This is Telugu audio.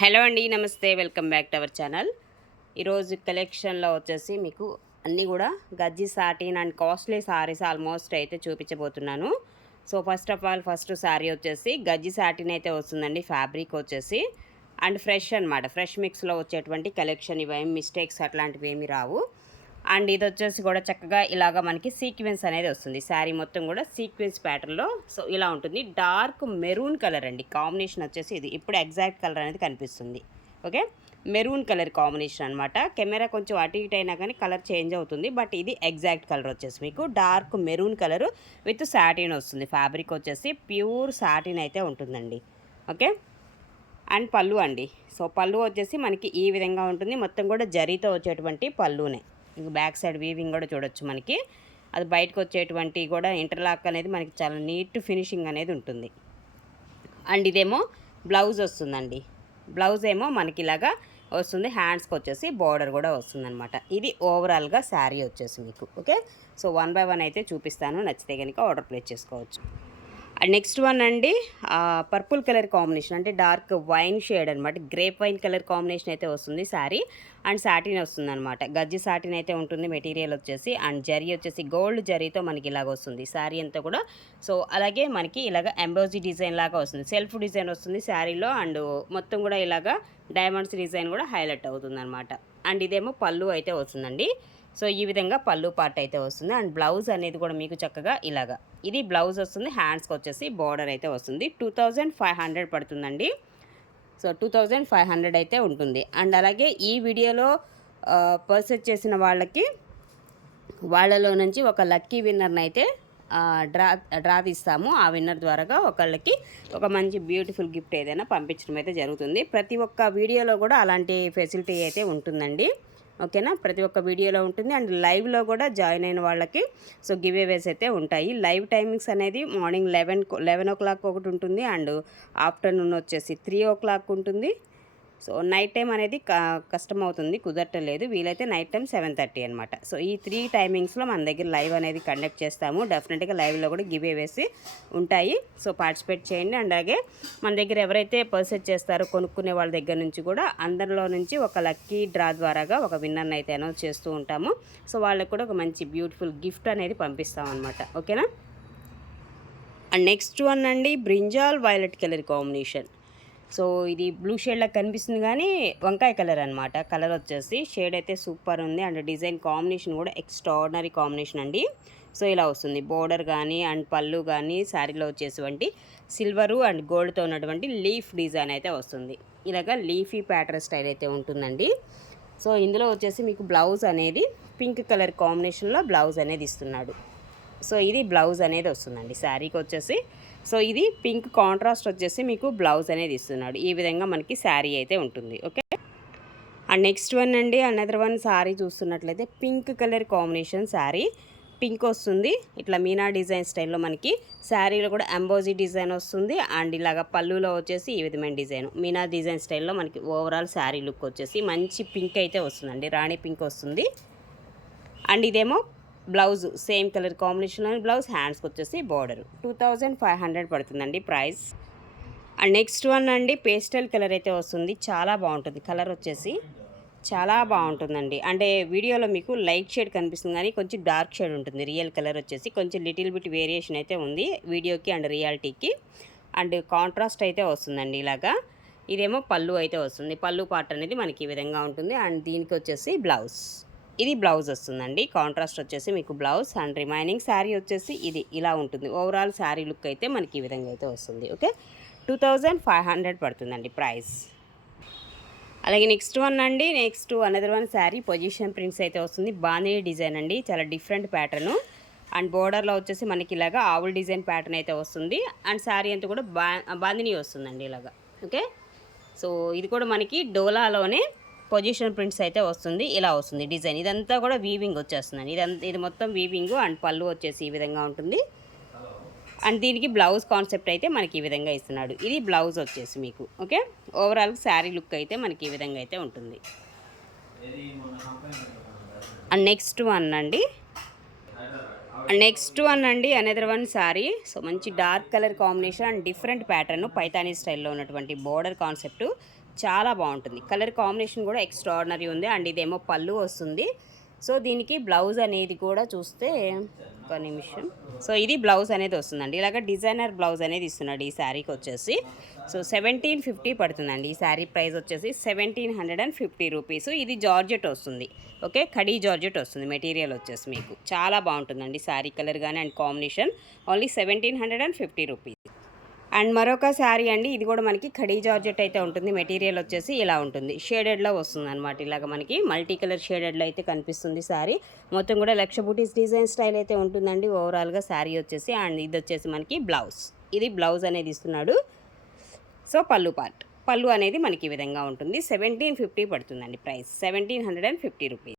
హలో అండి, నమస్తే. Welcome back to our channel. ఈరోజు కలెక్షన్లో వచ్చేసి మీకు అన్నీ కూడా గజ్జి satin and costly saris almost అయితే చూపించబోతున్నాను. సో ఫస్ట్ సారీ వచ్చేసి గజ్జి సాటిన్ అయితే వస్తుందండి. ఫ్యాబ్రిక్ వచ్చేసి అండ్ ఫ్రెష్ అనమాట. ఫ్రెష్ మిక్స్లో వచ్చేటువంటి కలెక్షన్. ఇవేమి మిస్టేక్స్ అట్లాంటివి ఏమి రావు. అండ్ ఇది వచ్చేసి కూడా చక్కగా ఇలాగ మనకి సీక్వెన్స్ అనేది వస్తుంది. శారీ మొత్తం కూడా సీక్వెన్స్ ప్యాటర్న్లో. సో ఇలా ఉంటుంది. డార్క్ మెరూన్ కలర్ అండి. కాంబినేషన్ వచ్చేసి ఇది ఇప్పుడు ఎగ్జాక్ట్ కలర్ అనేది కనిపిస్తుంది. ఓకే, మెరూన్ కలర్ కాంబినేషన్ అనమాట. కెమెరా కొంచెం అటు ఇటు అయినా కానీ కలర్ చేంజ్ అవుతుంది. బట్ ఇది ఎగ్జాక్ట్ కలర్ వచ్చేసి మీకు dark maroon colour with satin వస్తుంది. ఫ్యాబ్రిక్ వచ్చేసి ప్యూర్ సాటిన్ అయితే ఉంటుందండి. ఓకే, అండ్ పళ్ళు అండి. సో పళ్ళు వచ్చేసి మనకి ఈ విధంగా ఉంటుంది. మొత్తం కూడా జరీతో వచ్చేటువంటి పళ్ళునే. ఇంక బ్యాక్ సైడ్ వీవింగ్ కూడా చూడొచ్చు మనకి. అది బయటకు వచ్చేటువంటి కూడా ఇంటర్లాక్ అనేది మనకి చాలా నీట్ ఫినిషింగ్ అనేది ఉంటుంది. అండ్ ఇదేమో బ్లౌజ్ వస్తుందండి. బ్లౌజ్ ఏమో మనకి ఇలాగా వస్తుంది. హ్యాండ్స్కి వచ్చేసి బార్డర్ కూడా వస్తుందన్నమాట. ఇది ఓవరాల్గా శారీ వచ్చేసి మీకు. ఓకే, సో 1 by 1 అయితే చూపిస్తాను. నచ్చితే కనుక ఆర్డర్ ప్లేస్ చేసుకోవచ్చు. అండ్ నెక్స్ట్ వన్ అండి, పర్పుల్ కలర్ కాంబినేషన్ అంటే డార్క్ వైన్ షేడ్ అనమాట. గ్రేప్ వైన్ కలర్ కాంబినేషన్ అయితే వస్తుంది శారీ. అండ్ సాటిన్ వస్తుంది అనమాట. గజ్జి సాటిన్ అయితే ఉంటుంది మెటీరియల్ వచ్చేసి. అండ్ జరీ వచ్చేసి గోల్డ్ జరీతో మనకి ఇలాగ వస్తుంది శారీ అంతా కూడా. సో అలాగే మనకి ఇలాగ ఎంబోజీ డిజైన్ లాగా వస్తుంది. సెల్ఫ్ డిజైన్ వస్తుంది శారీలో. అండ్ మొత్తం కూడా ఇలాగ డైమండ్స్ డిజైన్ కూడా హైలైట్ అవుతుంది అనమాట. అండ్ ఇదేమో పళ్ళు అయితే వస్తుందండి. సో ఈ విధంగా పళ్ళు పార్ట్ అయితే వస్తుంది. అండ్ బ్లౌజ్ అనేది కూడా మీకు చక్కగా ఇలాగా ఇది బ్లౌజ్ వస్తుంది. హ్యాండ్స్కి వచ్చేసి బార్డర్ అయితే వస్తుంది. 2500 పడుతుందండి. సో 2500 అయితే ఉంటుంది. అండ్ అలాగే ఈ వీడియోలో పర్చేస్ చేసిన వాళ్ళలో నుంచి ఒక లక్కీ విన్నర్ని అయితే డ్రా తీస్తాము. ఆ విన్నర్ ద్వారాగా ఒకళ్ళకి ఒక మంచి బ్యూటిఫుల్ గిఫ్ట్ ఏదైనా పంపించడం అయితే జరుగుతుంది. ప్రతి ఒక్క వీడియోలో కూడా అలాంటి ఫెసిలిటీ అయితే ఉంటుందండి. ఓకేనా, ప్రతి ఒక్క వీడియోలో ఉంటుంది. అండ్ లైవ్లో కూడా జాయిన్ అయిన వాళ్ళకి సో గివ్ అవేస్ అయితే ఉంటాయి. లైవ్ టైమింగ్స్ అనేది మార్నింగ్ 11 o'clock ఒకటి ఉంటుంది. అండ్ ఆఫ్టర్నూన్ వచ్చేసి 3 o'clock ఉంటుంది. సో నైట్ టైం అనేది కష్టం అవుతుంది, కుదరటలేదు. వీలైతే నైట్ టైం 7:30 అనమాట. సో ఈ 3 టైమింగ్స్లో మన దగ్గర లైవ్ అనేది కండక్ట్ చేస్తాము. డెఫినెట్గా లైవ్లో కూడా గివ్ అవేస్ ఉంటాయి. సో పార్టిసిపేట్ చేయండి. అండ్ అలాగే మన దగ్గర ఎవరైతే పర్చేస్ చేస్తారో కొనుక్కునే వాళ్ళ దగ్గర నుంచి కూడా అందరిలో నుంచి ఒక లక్కీ డ్రా ద్వారాగా ఒక విన్నర్ని అయితే అనౌన్స్ చేస్తూ ఉంటాము. సో వాళ్ళకి కూడా ఒక మంచి బ్యూటిఫుల్ గిఫ్ట్ అనేది పంపిస్తాం అనమాట. ఓకేనా. అండ్ నెక్స్ట్ వన్ అండి, brinjal violet colour combination. So ఇది బ్లూ షేడ్లా కనిపిస్తుంది కానీ వంకాయ కలర్ అనమాట. కలర్ వచ్చేసి షేడ్ అయితే సూపర్ ఉంది. అండ్ డిజైన్ కాంబినేషన్ కూడా ఎక్స్ట్రాడినరీ కాంబినేషన్ అండి. సో ఇలా వస్తుంది. బోర్డర్ కానీ అండ్ పళ్ళు కానీ శారీలో వచ్చేటువంటి సిల్వరు అండ్ గోల్డ్తో ఉన్నటువంటి లీఫ్ డిజైన్ అయితే వస్తుంది. ఇలాగ లీఫీ ప్యాటర్న్ స్టైల్ అయితే ఉంటుందండి. సో ఇందులో వచ్చేసి మీకు బ్లౌజ్ అనేది పింక్ కలర్ కాంబినేషన్లో బ్లౌజ్ అనేది ఇస్తున్నాడు. సో ఇది బ్లౌజ్ అనేది వస్తుందండి శారీకి వచ్చేసి. సో ఇది పింక్ కాంట్రాస్ట్ వచ్చేసి మీకు బ్లౌజ్ అనేది ఇస్తున్నాడు. ఈ విధంగా మనకి శారీ అయితే ఉంటుంది. ఓకే, అండ్ నెక్స్ట్ వన్ అండి, అనదర్ వన్ శారీ చూస్తున్నట్లయితే pink colour combination sari. Pink వస్తుంది. ఇట్లా మీనా డిజైన్ స్టైల్లో మనకి శారీలో కూడా ఎంబోజీ డిజైన్ వస్తుంది. అండ్ ఇలాగ పళ్ళులో వచ్చేసి ఈ విధమైన డిజైన్ మీనా డిజైన్ స్టైల్లో మనకి ఓవరాల్ శారీ లుక్ వచ్చేసి మంచి పింక్ అయితే వస్తుందండి. రాణి పింక్ వస్తుంది. అండ్ ఇదేమో బ్లౌజ్ సేమ్ కలర్ కాంబినేషన్లోని బ్లౌజ్. హ్యాండ్స్కి వచ్చేసి బార్డర్. 2500 పడుతుందండి ప్రైస్. అండ్ నెక్స్ట్ వన్ అండి, పేస్టల్ కలర్ అయితే వస్తుంది. చాలా బాగుంటుంది. కలర్ వచ్చేసి చాలా బాగుంటుందండి. అంటే వీడియోలో మీకు లైట్ షేడ్ కనిపిస్తుంది కానీ కొంచెం డార్క్ షేడ్ ఉంటుంది. రియల్ కలర్ వచ్చేసి కొంచెం లిటిల్ బిట్ వేరియేషన్ అయితే ఉంది వీడియోకి అండ్ రియాలిటీకి. అండ్ కాంట్రాస్ట్ అయితే వస్తుందండి ఇలాగా. ఇదేమో పళ్ళు అయితే వస్తుంది. పళ్ళు పార్ట్ అనేది మనకి ఈ విధంగా ఉంటుంది. అండ్ దీనికి వచ్చేసి బ్లౌజ్. ఇది బ్లౌజ్ వస్తుందండి. కాంట్రాస్ట్ వచ్చేసి మీకు బ్లౌజ్. అండ్ రిమైనింగ్ శారీ వచ్చేసి ఇది ఇలా ఉంటుంది. ఓవరాల్ శారీ లుక్ అయితే మనకి ఈ విధంగా అయితే వస్తుంది. ఓకే, 2500 పడుతుందండి ప్రైస్. అలాగే నెక్స్ట్ వన్ అండి, next another one sari position prints అయితే వస్తుంది. బాందిని డిజైన్ అండి, చాలా డిఫరెంట్ ప్యాటర్ను. అండ్ బోర్డర్లో వచ్చేసి మనకి ఇలాగా ఆవుల్ డిజైన్ ప్యాటర్న్ అయితే వస్తుంది. అండ్ శారీ అంతా కూడా బాందిని వస్తుందండి ఇలాగా. ఓకే, సో ఇది కూడా మనకి డోలాలోనే పొజిషన్ ప్రింట్స్ అయితే వస్తుంది. ఇలా వస్తుంది డిజైన్. ఇదంతా కూడా వీవింగ్ వచ్చేస్తుందండి. ఇది మొత్తం వీవింగ్. అండ్ పళ్ళు వచ్చేసి ఈ విధంగా ఉంటుంది. అండ్ దీనికి బ్లౌజ్ కాన్సెప్ట్ అయితే మనకి ఈ విధంగా ఇస్తున్నాడు. ఇది బ్లౌజ్ వచ్చేసి మీకు. ఓకే, ఓవరాల్ శారీ లుక్ అయితే మనకి ఈ విధంగా అయితే ఉంటుంది. అండ్ నెక్స్ట్ వన్ అండి అనదర్ వన్ శారీ. సో మంచి dark colour combination and different pattern Paithani స్టైల్లో ఉన్నటువంటి బోర్డర్ కాన్సెప్ట్ చాలా బాగుంటుంది. కలర్ కాంబినేషన్ కూడా ఎక్స్ట్రాడినరీ ఉంది. అండ్ ఇదేమో పళ్ళు వస్తుంది. సో దీనికి బ్లౌజ్ అనేది కూడా చూస్తే ఒక నిమిషం. సో ఇది బ్లౌజ్ అనేది వస్తుందండి. ఇలాగ డిజైనర్ బ్లౌజ్ అనేది ఇస్తున్నాడు ఈ శారీకి వచ్చేసి. సో 1750 పడుతుందండి. ఈ శారీ ప్రైస్ వచ్చేసి 1750 రూపీస్. ఇది జార్జెట్ వస్తుంది. ఓకే, ఖడీ జార్జెట్ వస్తుంది మెటీరియల్ వచ్చేసి. మీకు చాలా బాగుంటుందండి శారీ కలర్ కానీ and combination. Only 1750 rupees. And మరొక శారీ అండి. ఇది కూడా మనకి ఖడీ జార్జెట్ అయితే ఉంటుంది. మెటీరియల్ వచ్చేసి ఇలా ఉంటుంది. షేడెడ్లో వస్తుంది అనమాట. ఇలాగ మనకి మల్టీ కలర్ షేడెడ్లో అయితే కనిపిస్తుంది శారీ. మొత్తం కూడా లక్ష బూటీస్ డిజైన్ స్టైల్ అయితే ఉంటుందండి ఓవరాల్గా శారీ వచ్చేసి. అండ్ ఇది వచ్చేసి మనకి బ్లౌజ్. ఇది బ్లౌజ్ అనేది ఇస్తున్నాడు. సో పళ్ళు అనేది మనకి ఈ విధంగా ఉంటుంది. 1750 పడుతుందండి ప్రైస్. 1750 రూపీస్.